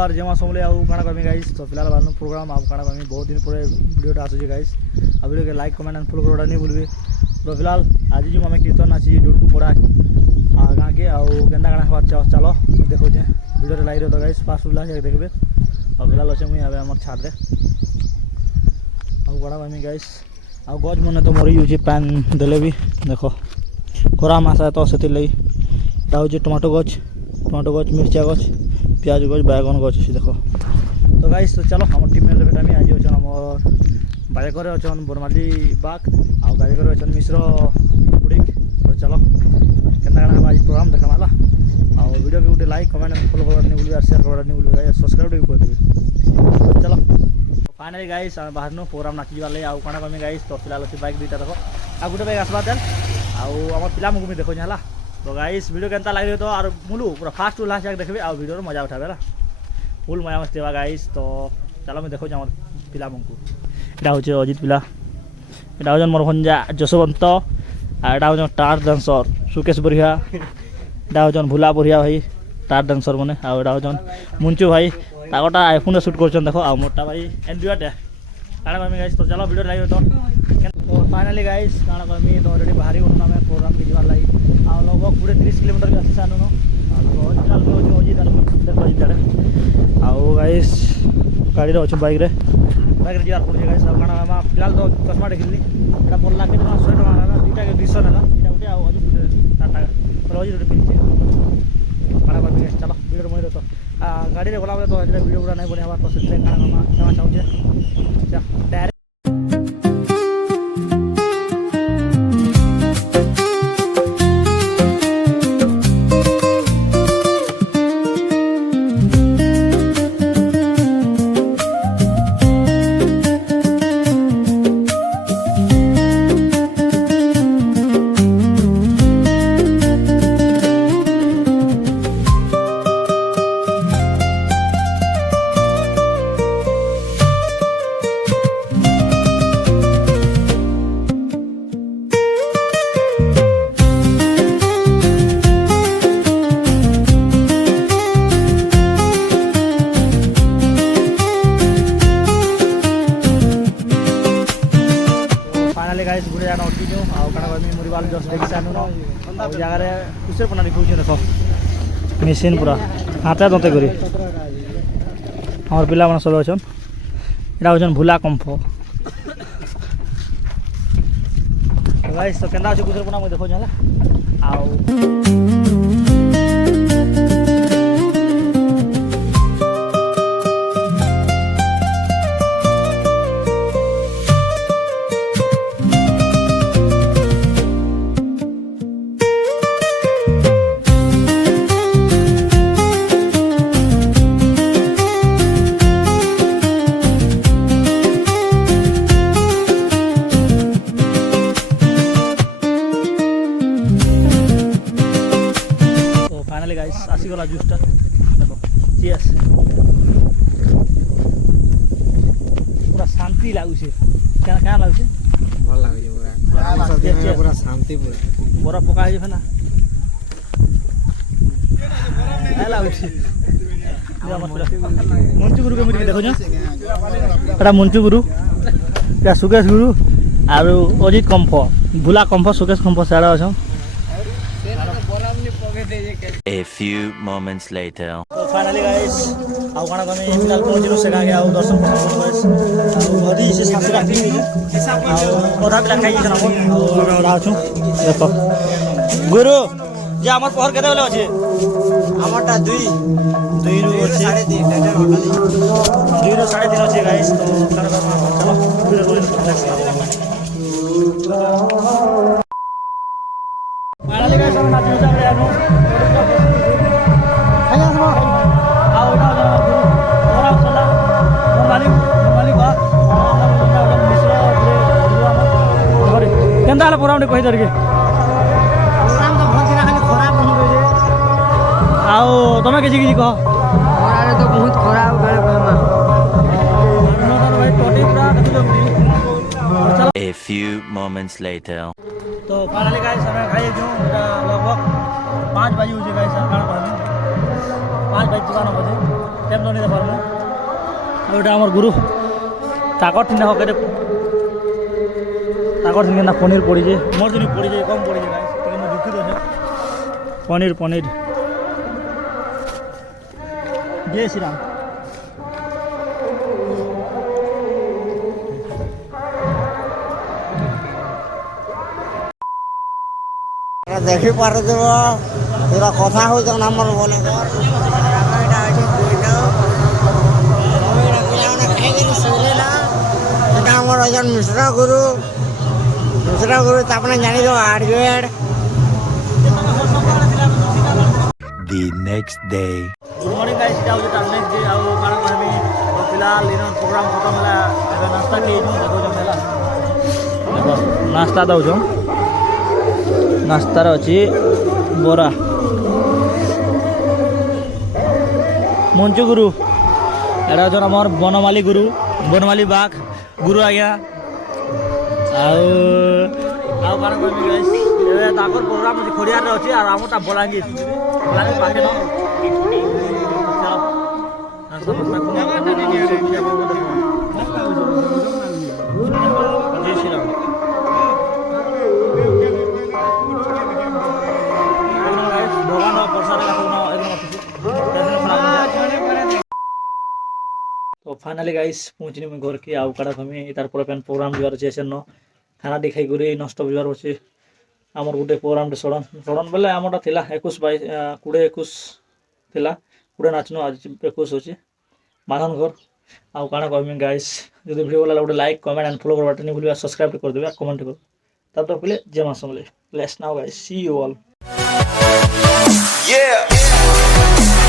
और जेमा सोमले आउ काना कमी गाइस तो फिलहाल बानु प्रोग्राम आउ काना कमी बहुत दिन पर वीडियोटा आसुची गाइस आ वीडियो के लाइक कमेंट एंड फॉलो करवाटा नहीं भूलबे तो फिलहाल आज जो आम कीर्तन आसी डुडकू पड़ा गाँ के आउ केन्दा काना हवा चलो देखो वीडियो लाइक तो गाइस फास्ट लास्ट देखबे और फिलहाल अच्छे मुझे आम छाड़ दे आउ काना कमी गाइस आ गज मन तो मरी जाऊँ पान देले भी देख खरा मासा तो से लगी हूँ टमाटो गच मिर्चा गच प्याज गच बैगन गच अच्छे देख तो गाइस तो चलो आम टीम मेम्बर बेटा आज अच्छे आम बाइकर अच्छन बरमाली बाग आउ गायकर अच्छन मिश्र बुड़िक तो चलो केन्ना हम आज प्रोग्राम देखा है आउ वीडियो भी गोटे लाइक कमेंट फॉलो करवा नहीं भूलबे और शेयर करवा नहीं भूलबे गाइस सब्सक्राइब भी कर देबे तो चलो फाइनली गाइस आम बाहर प्रोग्राम नाची जावा लगे आउ काना कमी गाइस तो फिलहाल अच्छे बाइक दुईटा देख आ गोटे बाइक आसवा तेल आउ आम पिला भी देखो है तो गाइस वीडियो केनता लगे तो और मुलू पूरा फास्ट टू लास्ट देखबे आ वीडियो मजा उठाबे ना फुल मजा मस्ती होगा गाइस तो चलो मैं देखो आम पिला को এটা হচ্ছে অজিত পিলা এটা হচ্ছে মোর ভঞ্জা যশবন্ত আর এটা হচ্ছে টার ডান্সর সুকেশ বরিয়া এটা হচ্ছে ভুলা বরিয়া ভাই টার ডান্সর মানে আর এটা হচ্ছে মুঞ্চু ভাই তাগটা আইফোনে শুট করছেন দেখো আর মোরটা ভাই এন্ড্রয়েড কারণ আমি গাইস তো চলো ভিডিও লাইভ তো ফাইনালি গাইস কারণ আমি তো অলরেडी बाहरी होना मैं प्रोग्राम के जीवा लाई आ लगभग पूरे 30 किलोमीटर के आसे सानो अजित देखो अजित आओ गाइस गाड़ी रे अच्छे बाइक रे जीवार पड़े गाइस कारण आम फिलहाल तो चश्मा देखिली এটা পড়লা কে 100 টাকা না দুইটা কে 200 টাকা এটা উঠে আউ অজি দুটো টাটা অজি দুটো পিনছে কানা করবে গাইস চলো ভিডিও মনে তো গাড়ি রে গলা তো এটা ভিডিও পুরা নাই বনে হবার তো সেটা কানা মামা ক্ষমা চাওছে যা ডাইরেক্ট गाइस गुड़े जाना उठी जो आउ काना करमी मुरीवाल जस देखि सानु न जगह रे कुसे पना दिखौ छ देखो मशीन पूरा हाथे दते करी हमर पिला मन सब अछन एटा होछन भुला कंफो तो गाइस तो केंदा छ कुसे पना म देखो जाला आउ गाइस आसीगला जूसटा देखो चीयर्स पूरा शांति लागुछे क्या क्या लागुछे भल लागुछे पूरा पूरा शांति पूरा बरफ पका है ना क्या लागुछे मंचू गुरु के मीटिंग देखो ना एटा मंचू गुरु या सुकेश गुरु और अजित कंफो भुला कंफो सुकेश कंफो सारा अछन A few moments later. तो फाइनली गाइस आउ काना कमी फिलहाल पहुंचलो से गागे आउ दर्शन करनो गाइस आउ हदी से साथी राखी आउ ओधा पिला खाई छन आउ रहा छु देखो गुरु जे हमर पहर केते बेले अछि हमरटा 2 रु अछि 2 रु 3.5 अछि गाइस तो काना चलो वीडियो रोल फाइनली गाइस हम नाचि जा रे आनो केंदा प्रोग्राम कही धरिके प्रोग्राम तो भल दिना खाली खराब नहीं रहे आओ तमे किछि किछि कह खरारे तो बहुत खराब गले कहमा नोटर भाई टोटी पूरा देखो A few moments later. तो फाइनली गाइस हमें खाई जो लगभग 5 बजे हो जे गाइस खाना 5 बजे दुकान बजे ଟାଇମ୍ ନ ନେଇ ପାରମୁ ଆଉ ଏଇଟା ଆମର ଗୁରୁ ତାକର ତିନି ହକେରେ ତାକର ତିନି ନା ପନିର ପଡ଼ିଛେ ମୋର ଦିନ ପଡ଼ିଛେ କମ୍ ପଡ଼ିଛେ ଗାଈ ଟିକେ ମୁଁ ଦୁଃଖିତ ଅଛେ ପନିର ଜୟ ଶ୍ରୀରାମ দেখি পারুথিব তোরা কথা হইছন আমার মনে কর এটা আছে কইলো এটা পিলাମାନେ ଖାଇକିରି ଶୋଇଲେ ନା এটা আমার একজন মিশ্রা গুরু তারপরে জানি তো আডভেট The next day. Good morning guys এটা হচ্ছে তার নেক্সট ডে ଆଉ କାଣା କହିବି ଫିଲହାଲ ଇନ ପ୍ରୋଗ୍ରାମ ଖତମ ହେଲା ଏବେ ନାସ୍ତା ଖାଇଛୁ ଦେଖୁଛ ହେଲା ଦେଖ ନାସ୍ତା ଦଉଛୁ ନାସ୍ତାରେ ଅଛି ବରା ମଞ୍ଚୁ ଗୁରୁ ଏଇଟା ହଉଛନ୍ତି ଆମର ବନମାলী ଗୁରୁ ବନମାলী ବାଘ ଗୁରୁ ଆଜ୍ଞା ଆଉ ଆଉ କାଣା କହିବି ଗାଇସ୍ ଏବେ ତାଙ୍କର ପ୍ରୋଗ୍ରାମ ଅଛି ଖଡ଼ିଆରରେ ଅଛି ଆଉ ଆମରଟା ବଲାଙ୍ଗୀର ପାଖେ ନ ନାସ୍ତା ଜୟ ଶ୍ରୀରାମ भगवान वर्षा तो फाइनाली गाइस पहुँचनी मुझे घर के आउ काड़ा कमी तार पर पेन प्रोग्राम जीवार अच्छे सेन खाना देखाई करे नष्ट जीवार अच्छे आमर गोटे प्रोग्राम सडन सडन बेले आमटा थिला 21 22 20 21 थिला 20 नाचनो आज 21 होची माधन घर आउ काड़ा कमी गाइस जदि वीडियो वाला गोटे लाइक कमेंट एंड फॉलो करबा नहीं भूलिबा सब्सक्राइब कर देबा कमेंट कर तब तक पहले जय मां Samalei let's now guys see you all Yeah.